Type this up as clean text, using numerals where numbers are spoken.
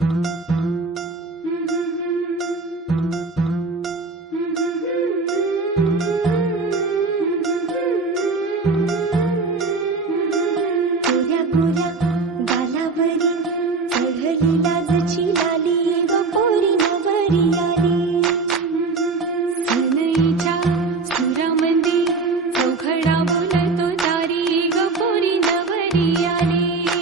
गोऱ्या गोऱ्या गालावरी चढली लाजची लाली व पोरी नवरी आली. सनईच्या सुरामंदी चौघडा बोलतो दारी ग पोरी नवरी आली.